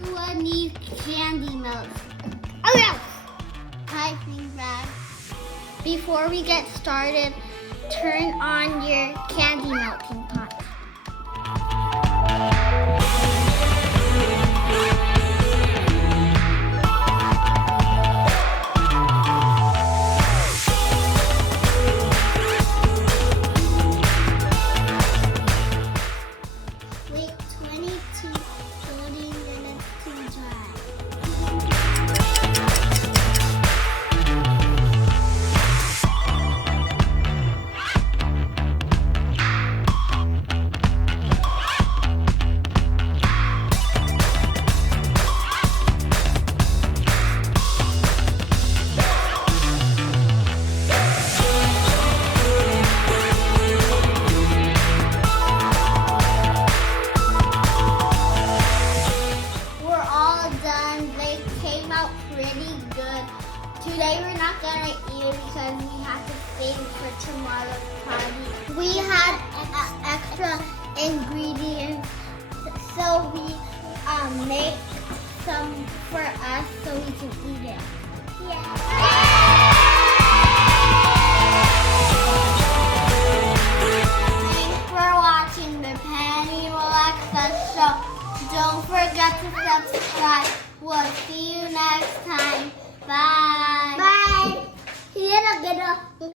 Who needs candy melt? Oreos! Hi, Grab. Before we get started, turn on your candy melting pot. Wait 20 to 30 minutes to dry. We're all done. They came out pretty good. Today we're not gonna eat it because we have to save it for tomorrow's party. We had extra ingredients, so we make some for us so we can eat it. Yeah.